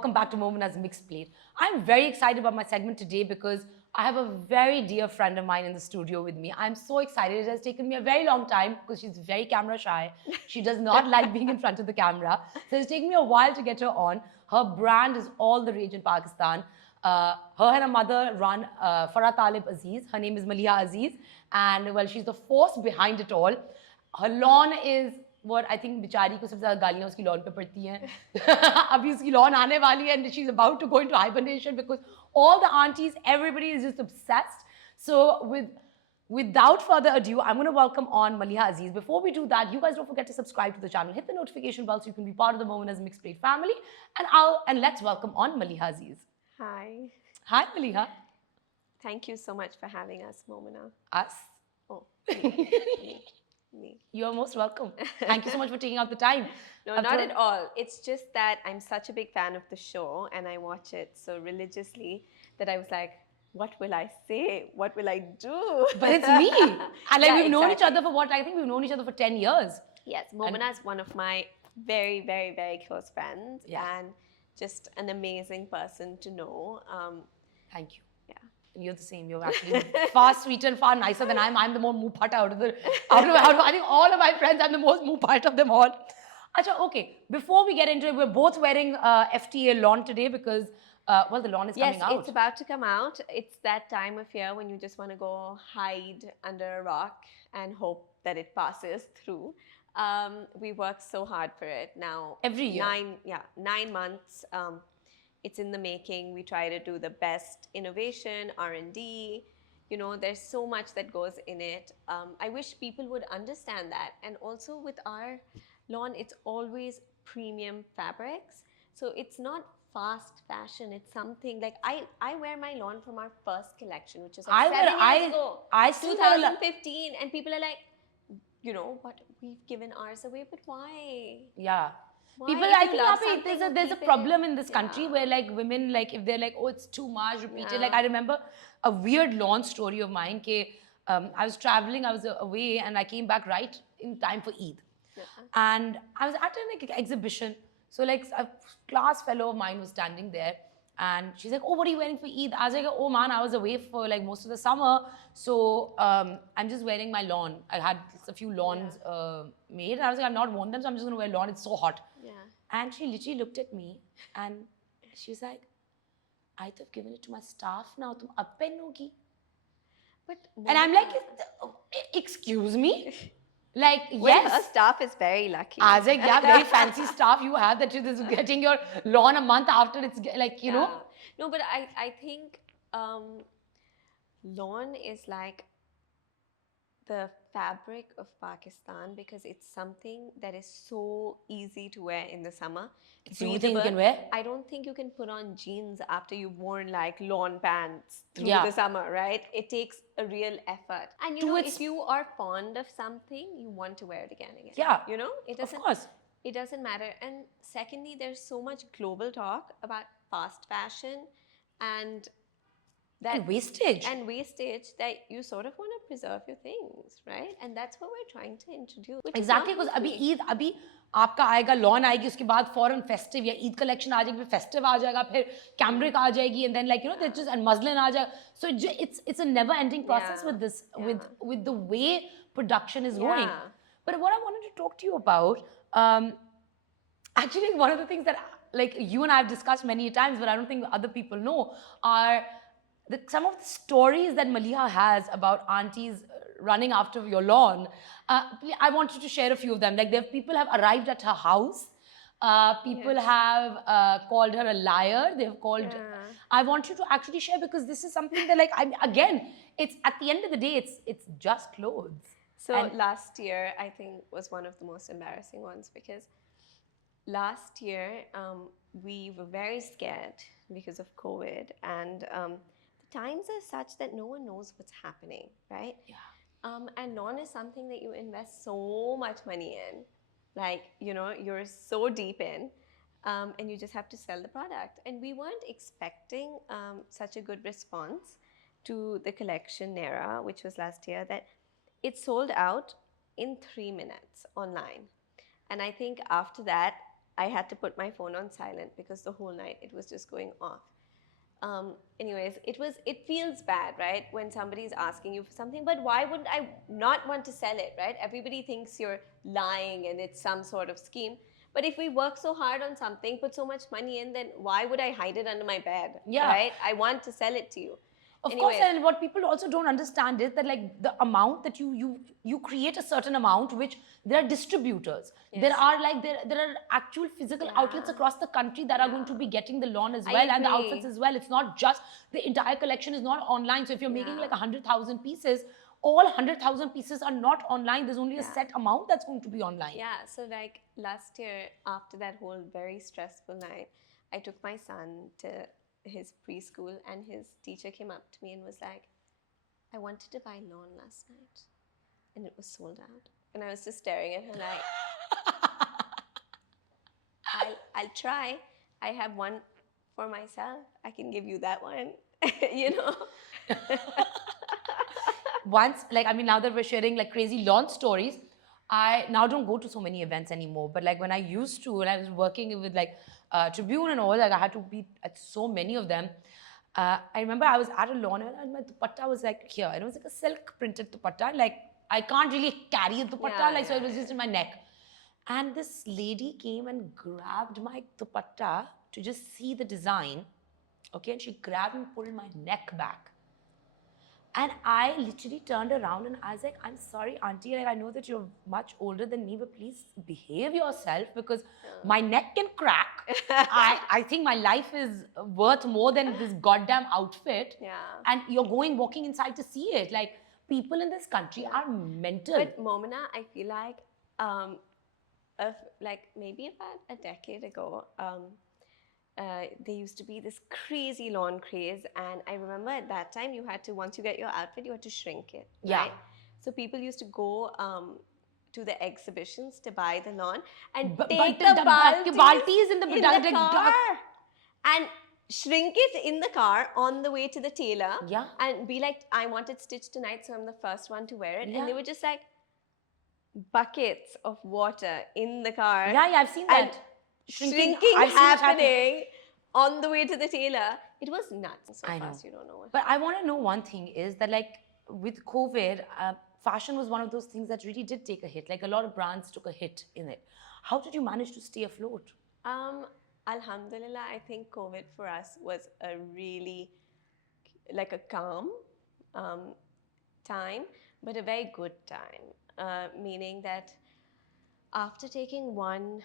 welcome back to Momina's Mixed Plate. I'm very excited about my segment today because I have a very dear friend of mine in the studio with me. I'm so excited. It has taken me a very long time because she's very camera shy. She does not like being in front of the camera. So it's taken me a while to get her on. Her brand is all the rage in Pakistan. Her and her mother run Farha Talib Aziz. Her name is Maliha Aziz. And well, she's the force behind it all. Her lawn is what I think बिचारी को सबसे ज़्यादा गालियाँ उसकी lawn पे पड़ती हैं अभी उसकी lawn आने वाली है and she's about to go into hibernation because all the aunties, everybody is just obsessed. So without further ado, I'm going to welcome on Maliha Aziz. Before we do that, you guys don't forget to subscribe to the channel, hit the notification bell so you can be part of the Momina's Mixed Plate family. And let's welcome on Maliha Aziz. Hi. Hi, Maliha. Thank you so much for having us, Momina. Us. Oh, me. You're most welcome. Thank you so much for taking out the time. No, not at all. It's just that I'm such a big fan of the show and I watch it so religiously that I was like, what will I say? What will I do? But it's me. And like Yeah, we've known each exactly. other for what? I think we've known each other for 10 years. Yes, Momina is one of my very, very, very close friends and just an amazing person to know. Thank you. Yeah. And you're the same. You're actually far sweeter and far nicer than I am. I'm the more muphata out of I think all of my friends, I'm the most muphata of them all. Acha, okay. Before we get into it, we're both wearing FTA lawn today because, well, the lawn is coming out. Yes, it's about to come out. It's that time of year when you just want to go hide under a rock and hope that it passes through. We worked so hard for it now. Every year. 9 months. It's in the making. We try to do the best innovation, R&D. You know, there's so much that goes in it. I wish people would understand that. And also with our lawn, it's always premium fabrics. So it's not fast fashion. It's something like I wear my lawn from our first collection, which is like 7 years ago. I still 2015, and people are like, you know what, we've given ours away, but why? Yeah. Why? People, If I you think love there's a something, problem in this Yeah. country where like women, like if they're like, oh, it's too much, repeated. Yeah. Like I remember a weird launch story of mine. I was traveling, I was away, and I came back right in time for Eid. Yeah. And I was at an exhibition. So like a class fellow of mine was standing there. And she's like, oh, what are you wearing for Eid? I was like, oh man, I was away for like most of the summer. So I'm just wearing my lawn. I had a few lawns made. And I was like, I've not worn them, so I'm just going to wear lawn. It's so hot. Yeah. And she literally looked at me and she was like, I have given it to my staff now. Tum ab pehnogi. But And I'm like, excuse me? Like, well, yes. her staff is very lucky. I was like, yeah, very fancy staff you have that you're getting your lawn a month after it's like, you know. No, but I think lawn is like the fabric of Pakistan because it's something that is so easy to wear in the summer. It's Do you think you can wear? I don't think you can put on jeans after you've worn like lawn pants through the summer, right? It takes a real effort. And you know, if you are fond of something, you want to wear it again and again. Yeah. You know? It doesn't, of course. It doesn't matter. And secondly, there's so much global talk about fast fashion and wastage. And wastage that you sort of want to preserve your things, right? And that's what we're trying to introduce. Exactly, because अभी आपका आएगा lawn आएगी उसके बाद foreign festive या Eid collection आ जाएगी फिर festive आ जाएगा फिर cambric आ जाएगी and then like you know there's just and muslin आ जाएगा. So it's a never ending process with this with the way production is going. But what I wanted to talk to you about, actually one of the things that like you and I have discussed many times, but I don't think other people know are some of the stories that Maliha has about aunties running after your lawn. I want you to share a few of them. Like people have arrived at her house. People have called her a liar. They've called. I want you to actually share because this is something that like again, it's at the end of the day, it's just clothes. So last year, I think was one of the most embarrassing ones because last year we were very scared because of COVID and times are such that no one knows what's happening, right? Yeah. And lawn is something that you invest so much money in. Like, you know, you're so deep in and you just have to sell the product. And we weren't expecting such a good response to the collection Nera, which was last year, that it sold out in 3 minutes online. And I think after that, I had to put my phone on silent because the whole night it was just going off. Anyways, it feels bad, right, when somebody is asking you for something, but why would I not want to sell it, right? Everybody thinks you're lying and it's some sort of scheme. But if we work so hard on something, put so much money in, then why would I hide it under my bed? Yeah. Right? I want to sell it to you. Of Anyways, course, and what people also don't understand is that like the amount that you create a certain amount, which there are distributors. Yes. There are actual physical outlets across the country that are going to be getting the lawn as I well and the agree. outfits as well. It's not just the entire collection is not online. So if you're making like 100,000 pieces, all 100,000 pieces are not online. There's only a set amount that's going to be online. Yeah, so like last year, after that whole very stressful night, I took my son to his preschool, and his teacher came up to me and was like, I wanted to buy lawn last night, and it was sold out. And I was just staring at her like, I'll try. I have one for myself. I can give you that one, you know. Once, like, I mean, now that we're sharing like crazy launch stories, I now don't go to so many events anymore. But like when I used to, when I was working with like Tribune and all, like I had to be at so many of them. I remember I was at a lawn and my dupatta was like here, and it was like a silk printed dupatta. Like I can't really carry a dupatta, so it was just in my neck. And this lady came and grabbed my dupatta to just see the design. Okay, and she grabbed and pulled my neck back. And I literally turned around and I was like, I'm sorry, auntie, like I know that you're much older than me, but please behave yourself because my neck can crack. I think my life is worth more than this goddamn outfit. Yeah. And you're walking inside to see it. Like, people in this country are mental. But Momina, I feel like maybe about a decade ago, there used to be this crazy lawn craze, and I remember at that time you had to, once you get your outfit, you had to shrink it. Yeah. Right? So people used to go to the exhibitions to buy the lawn and take the baltis in the car and shrink it in the car on the way to the tailor. Yeah. And be like, I want it stitched tonight, so I'm the first one to wear it. Yeah. And they were just like buckets of water in the car. Yeah, I've seen that. Shrinking happening on the way to the tailor. It was nuts. So fast, you don't know what. But I want to know one thing is that like with COVID, fashion was one of those things that really did take a hit. Like a lot of brands took a hit in it. How did you manage to stay afloat? Alhamdulillah, I think COVID for us was a really like a calm time, but a very good time. Meaning that after taking one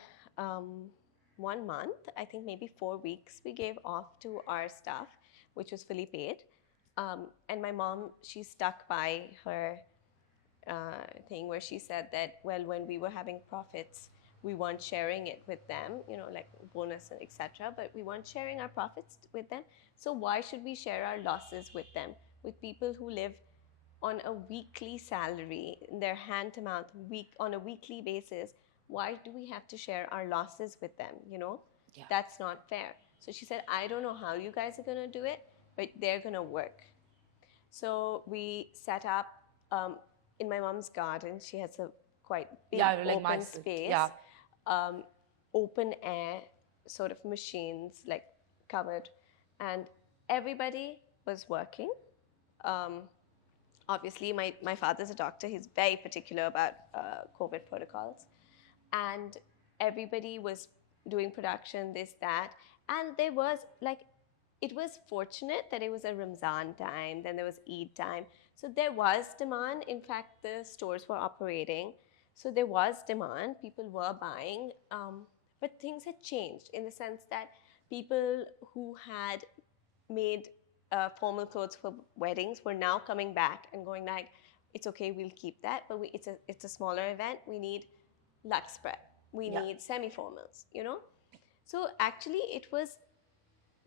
month, I think maybe 4 weeks, we gave off to our staff, which was fully paid. And my mom, she stuck by her thing where she said that, well, when we were having profits, we weren't sharing it with them, you know, like bonus and etc. But we weren't sharing our profits with them. So why should we share our losses with them, with people who live on a weekly salary, in their hand-to-mouth, on a weekly basis? Why do we have to share our losses with them, you know? Yeah. That's not fair. So she said, I don't know how you guys are going to do it, but they're going to work. So we set up in my mom's garden. She has a quite big open space. Yeah. Open air sort of machines, like covered. And everybody was working. Obviously, my father's a doctor. He's very particular about COVID protocols. And everybody was doing production, this, that. And there was like, it was fortunate that it was a Ramzan time, then there was Eid time. So there was demand. In fact, the stores were operating. So there was demand, people were buying. But things had changed in the sense that people who had made formal clothes for weddings were now coming back and going like, it's okay, we'll keep that, but it's a smaller event. We need luxe spread. We need semi-formals, you know? So actually it was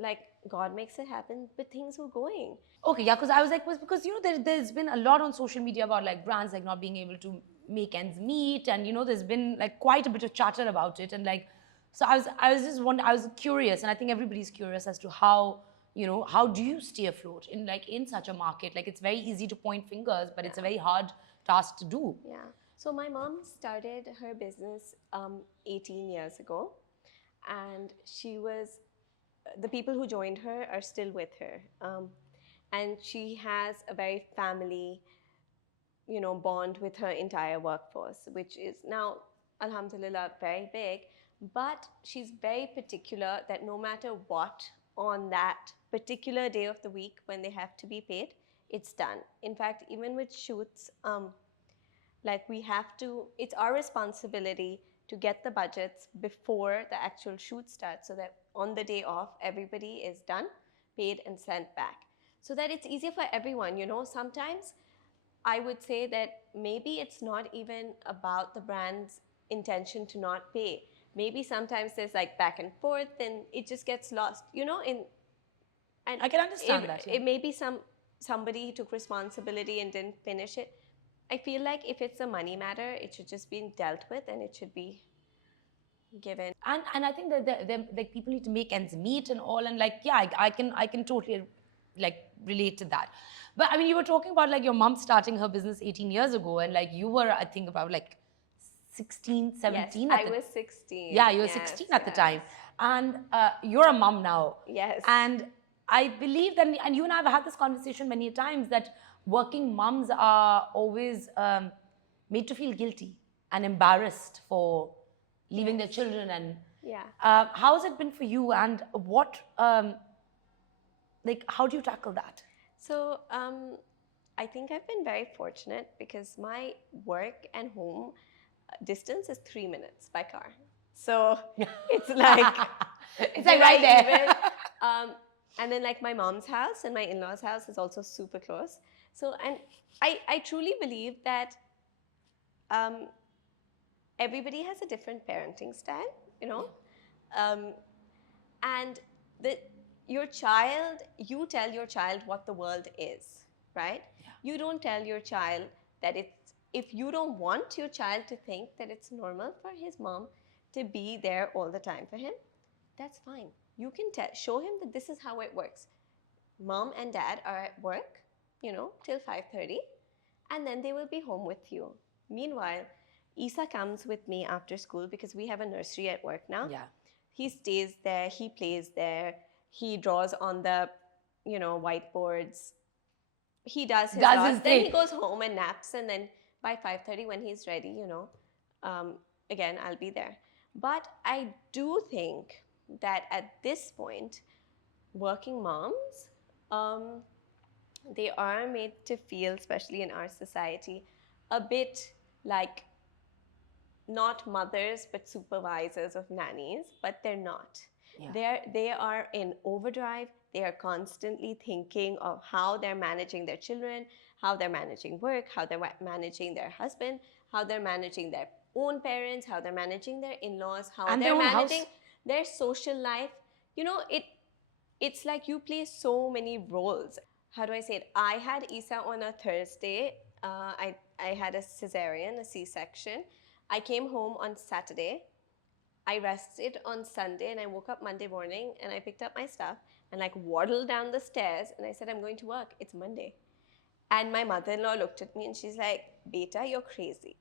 like God makes it happen, but things were going. Okay, yeah, because I was like, because, you know, there's been a lot on social media about like brands like not being able to make ends meet, and, you know, there's been like quite a bit of chatter about it. And like, so I was just wondering, I was curious, and I think everybody's curious as to how, you know, how do you stay afloat in such a market? Like, it's very easy to point fingers, but it's a very hard task to do. Yeah. So my mom started her business 18 years ago. and the people who joined her are still with her. And she has a very family, bond with her entire workforce, which is now, alhamdulillah, very big. But she's very particular that no matter what, on that particular day of the week when they have to be paid, it's done. In fact, even with shoots, like we have to, it's our responsibility to get the budgets before the actual shoot starts so that on the day off, everybody is done, paid, and sent back. So that it's easier for everyone, Sometimes I would say that maybe it's not even about the brand's intention to not pay. Maybe sometimes there's like back and forth and it just gets lost, and I can understand that. It may be somebody took responsibility and didn't finish it. I feel like if it's a money matter, it should just be dealt with and it should be given. And I think that like people need to make ends meet and all, and like yeah, I can totally like relate to that. But I mean, you were talking about like your mom starting her business 18 years ago, and like you were, I think, about like 16, 17. Yes, I was 16. Yeah, you were 16 at the time, and you're a mom now. Yes. And I believe that, and you and I have had this conversation many times, that working moms are always made to feel guilty and embarrassed for leaving their children. And yeah, how has it been for you, and what like how do you tackle that? so I think I've been very fortunate because my work and home distance is 3 minutes by car. So it's like it's like right there. Even, and then like my mom's house and my in-laws' house is also super close. So, and I truly believe that everybody has a different parenting style, and you tell your child what the world is, right? Yeah. You don't tell your child that if you don't want your child to think that it's normal for his mom to be there all the time for him, that's fine. You can show him that this is how it works. Mom and dad are at work, till 5:30, and then they will be home with you. Meanwhile, Isa comes with me after school because we have a nursery at work now. Yeah. He stays there, he plays there, he draws on the, whiteboards. He does his His then thing. he goes home and naps, and then by 5:30 when he's ready, again, I'll be there. But I do think that at this point, working moms, they are made to feel, especially in our society, a bit like not mothers but supervisors of nannies, but they're not. Yeah. They are in overdrive. They are constantly thinking of how they're managing their children, how they're managing work, how they're managing their husband, how they're managing their own parents, how they're managing their in-laws, how And they're their own managing house. their social life. It's like you play so many roles. How do I say it? I had Isa on a Thursday. I had a cesarean, a C-section. I came home on Saturday. I rested on Sunday, and I woke up Monday morning and I picked up my stuff and like waddled down the stairs and I said, I'm going to work. It's Monday. And my mother-in-law looked at me and she's like, Beta, you're crazy.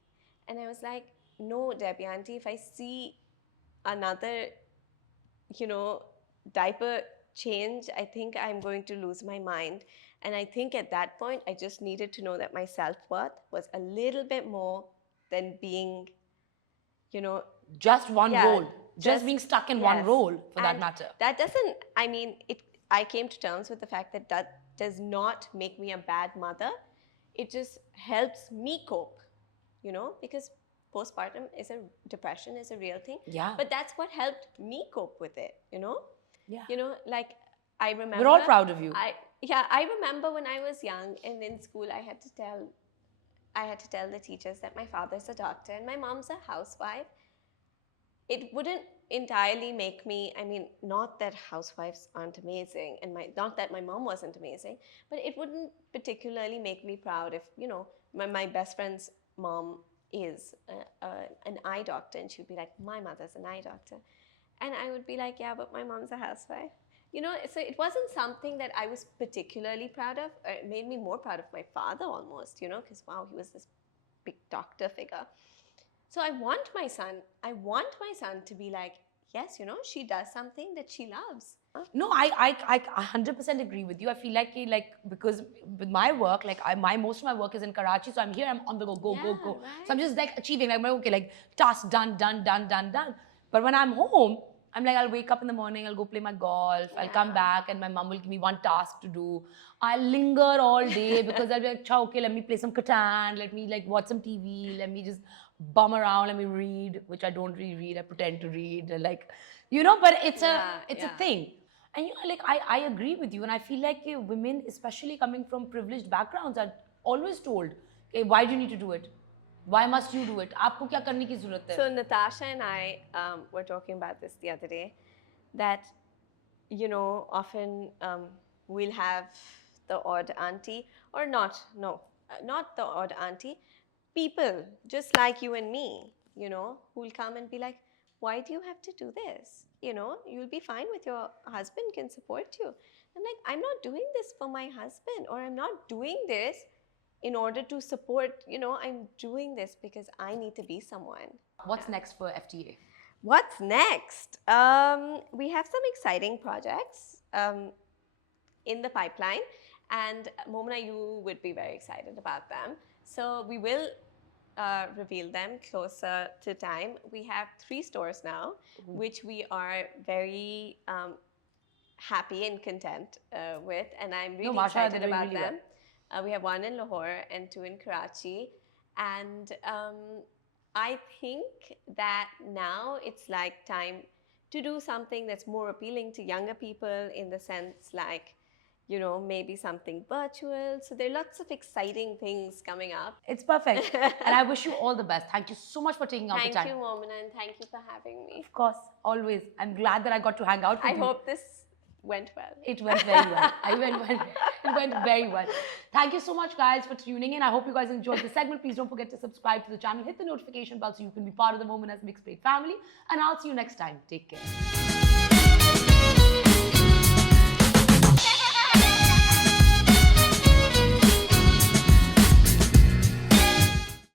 And I was like, no, Debbie auntie, if I see another, diaper change, I think I'm going to lose my mind. And I think at that point, I just needed to know that my self-worth was a little bit more than being, Just one yeah, role. Just being stuck in one yes. role, for that And matter. that doesn't, I came to terms with the fact that that does not make me a bad mother. It just helps me cope, because postpartum depression is a real thing. Yeah. But that's what helped me cope with it, Yeah. Like I remember. We're all proud of you. I remember when I was young and in school, I had to tell the teachers that my father's a doctor and my mom's a housewife. It wouldn't entirely make me, not that housewives aren't amazing, and not that my mom wasn't amazing, but it wouldn't particularly make me proud if, my best friend's mom is an eye doctor, and she would be like, my mother's an eye doctor. And I would be like, yeah, but my mom's a housewife. So it wasn't something that I was particularly proud of. It made me more proud of my father almost, because wow, he was this big doctor figure. So I want my son to be like yes, she does something that she loves. No, I 100% agree with you. I feel like because with my work, like most of my work is in Karachi, so I'm here, I'm on the go. Yeah, So right? I'm just like achieving, like okay, like task done. But when I'm home, I'm like I'll wake up in the morning, I'll go play my golf, I'll come Yeah. back, and my mom will give me one task to do. I'll linger all day because I'll be like, "Cha, okay, let me play some Catan, let me like watch some TV, let me just bum around, let me read," which I don't really read. I pretend to read, and like, but it's Yeah, a yeah. thing. And like I agree with you, and I feel like women, especially coming from privileged backgrounds, are always told, okay, why do you need to do it? Why must you do it? आपको क्या करने की ज़रूरत है? So Natasha and I were talking about this the other day, that often we'll have the odd auntie, or not, no, not the odd auntie, people just like you and me, who will come and be like, why do you have to do this? You'll be fine with your husband, can support you. I'm like, I'm not doing this for my husband, or I'm not doing this in order to support, I'm doing this because I need to be someone. What's next for FTA? What's next? We have some exciting projects in the pipeline, and Momina, you would be very excited about them. So we will reveal them closer to time. We have 3 stores now, which we are very happy and content with, and I'm really excited about them. We have 1 in Lahore and 2 in Karachi, and I think that now it's like time to do something that's more appealing to younger people, in the sense like, maybe something virtual. So there are lots of exciting things coming up. It's perfect. And I wish you all the best. Thank you so much for taking out the time. Thank you, Momina, and thank you for having me. Of course, always. I'm glad that I got to hang out with you. I hope this went well. It went very well. It went very well. Thank you so much, guys, for tuning in. I hope you guys enjoyed the segment. Please don't forget to subscribe to the channel. Hit the notification bell so you can be part of the Momina's Mixed Plate family. And I'll see you next time. Take care.